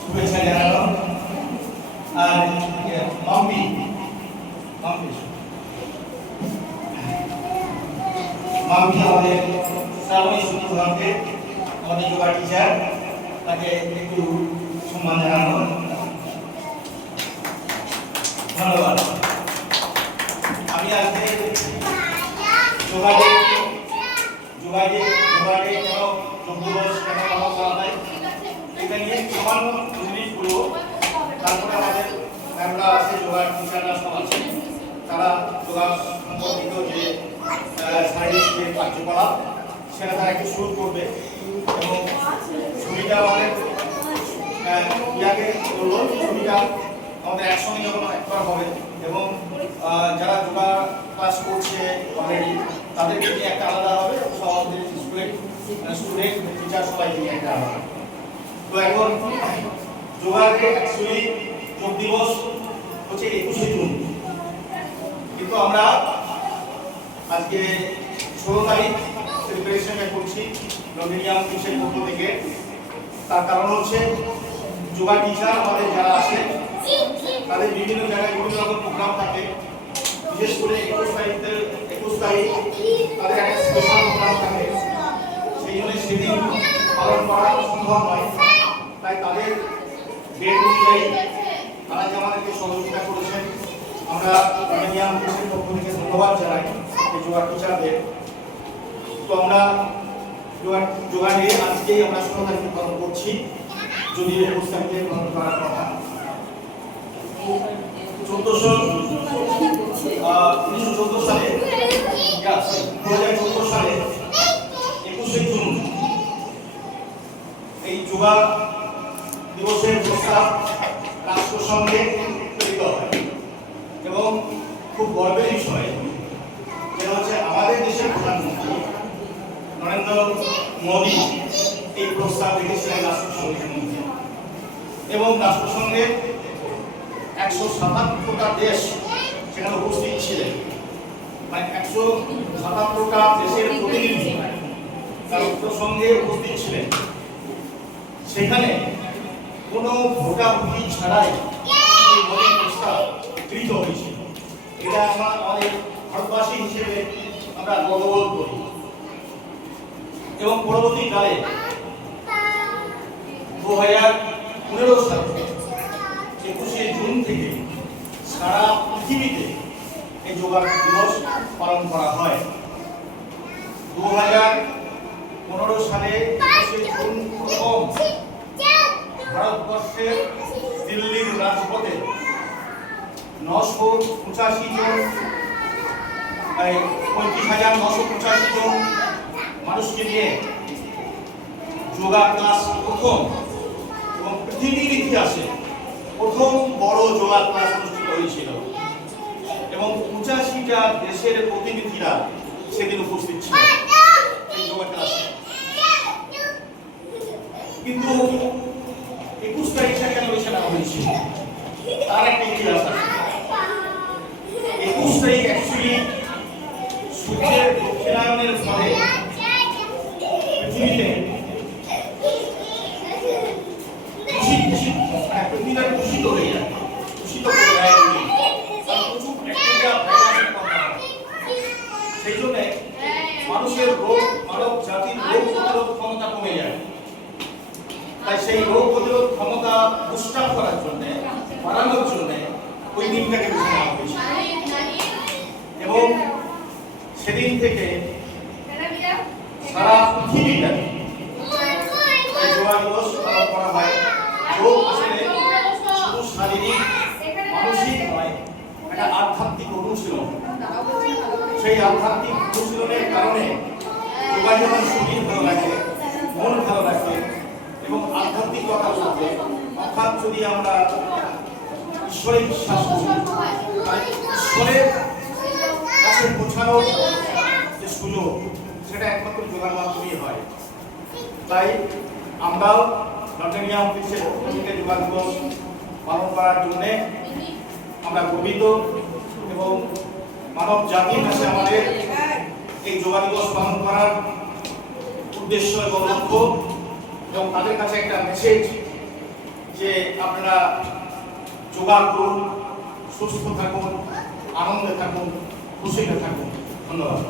শুভেচ্ছা জানানো আর মাম্পি আমাদের শ্রাবণী সুন্দরকে আমাদের যোগা টিচার, তাকে একটু সম্মান জানানো। ধন্যবাদ। আমি আজকে যোগাডে কেন যোগ দিবস কেন পালন করা হয় এটা নিয়ে সামান্য জিনিস বলবো। তারপরে আমাদের ম্যামরা আছে, যোগা টিচাররা সব আছে, তারা যোগা সম্পর্কিত যে শারীরিক যে কার্যকলাপ সেটা তারা একটু শুরু করবে এবং ছবিটা আমাদের ইয়াকে বলবো, ছবিটা আমাদের একসঙ্গে যখন একবার হবে এবং যারা যোগা ক্লাস করছে অলরেডি তাদেরকে নিয়ে একটা আলাদা হবে, সব আমাদের স্টুডেন্ট টিচার সবাই নিয়ে একটা আলাদা। তো এখন যোগার অ্যাকচুয়ালি যোগ দিবস হচ্ছে 21শে জুন, কিন্তু আমরা আজকে 16 তারিখ সেলিব্রেশন করছি নবীনিয়াম কিসের পক্ষ থেকে। তার কারণ হচ্ছে যোগা টিচার আমাদের যারা আছে তাদের বিভিন্ন জায়গায় বিভিন্ন রকম প্রোগ্রাম থাকে, বিশেষ করে 21 তারিখ তাদের একটা স্পেশাল প্রোগ্রাম থাকে, সেই জন্য সেদিন পালন করা সম্ভব নয়। তাই তাদের ডেট অনুযায়ী তারা যে আমাদেরকে সহযোগিতা করেছেন, আমরা নবীনিয়াম কিসের পক্ষ থেকে ধন্যবাদ জানাই এই যোগা টিচারদের। তো আমরা যোগা ডে আজকেই আমরা 16 তারিখে পালন করছি, যদি 21 তারিখে পালন করার কথা। 2014 সালে 21শে জুন এই যোগা দিবসের প্রস্তাব রাষ্ট্রসংঘে গৃহীত হয় এবং খুব গর্বের বিষয় যেটা হচ্ছে আমাদের দেশের প্রধানমন্ত্রী নরেন্দ্র মোদী এই প্রস্তাব রেখেছিলেন রাষ্ট্রসংঘের মধ্যে এবং রাষ্ট্রসংঘের 177টা দেশ সেখানে উপস্থিত ছিলেন, মানে 177টা দেশের প্রতিনিধি রাষ্ট্রসংঘে উপস্থিত ছিলেন। সেখানে কোনো ভোটাভুটি ছাড়াই এই মোদী প্রস্তাব গৃহীত হয়েছিল। এটা আমাদের ভারতবাসী হিসেবে আমরা গর্ববোধ করি এবং পরবর্তীকালে 2015 সালে 21শে জুন থেকে সারা পৃথিবীতে এই যোগা দিবস পালন করা হয়। 2015 সালে 21শে জুন প্রথম ভারতবর্ষের দিল্লির রাজপথে 35,985 জন মানুষকে নিয়ে যোগা ক্লাস প্রথম এবং পৃথিবীর ইতিহাসে প্রথম বড় যোগা ক্লাস অনুষ্ঠিত হয়েছিল এবং 85টা দেশের প্রতিনিধিরা সেদিন উপস্থিত ছিলেন এই যোগা ক্লাসে। কিন্তু 21 তারিখে কেন বেছে নেওয়া হয়েছিল তার একটা ইতিহাস আছে। 21 তারিখ অ্যাকচুয়ালি সূর্যের দক্ষিণায়নের ফলে পৃথিবীতে পৃথিবীটা দূষিত হয়ে যায়, সেই জন্য মানুষের মানব জাতির রোগ প্রতিরোধ ক্ষমতা কমে যায়। তাই সেই রোগ প্রতিরোধ ক্ষমতা বুস্ট আপ করার জন্য, বাড়ানোর জন্য ওই দিনটাকে বেছে নেওয়া হয়েছে এবং সেদিন থেকে সারা পৃথিবীটাকে যোগা দিবস পালন করা হয়। যোগ আসলে শুধু শারীরিক মানসিক নয়, একটা আধ্যাত্মিক অনুশীলন। সেই আধ্যাত্মিক অনুশীলনের কারণে যোগা যখন শরীর ভালো লাগে, মন ভালো লাগে এবং আধ্যাত্মিকতা বলতে অর্থাৎ যদি আমরা ঈশ্বরে বিশ্বাস করি, তাহলে ঈশ্বরের কাছে পৌঁছানোর যে সুযোগ সেটা একমাত্র যোগার মাধ্যমেই হয়। তাই আমরাও নটরিয়াম বিশ্বের পক্ষ থেকে যোগা দিবস পালন করার জন্যে আমরা গর্বিত এবং মানব জাতির কাছে আমাদের এই যোগা দিবস পালন করার উদ্দেশ্য এবং লক্ষ্য এবং তাদের কাছে একটা মেসেজ যে আপনারা যোগা করুন, সুস্থ থাকুন, আনন্দে থাকুন, খুশিতে থাকুন। ধন্যবাদ।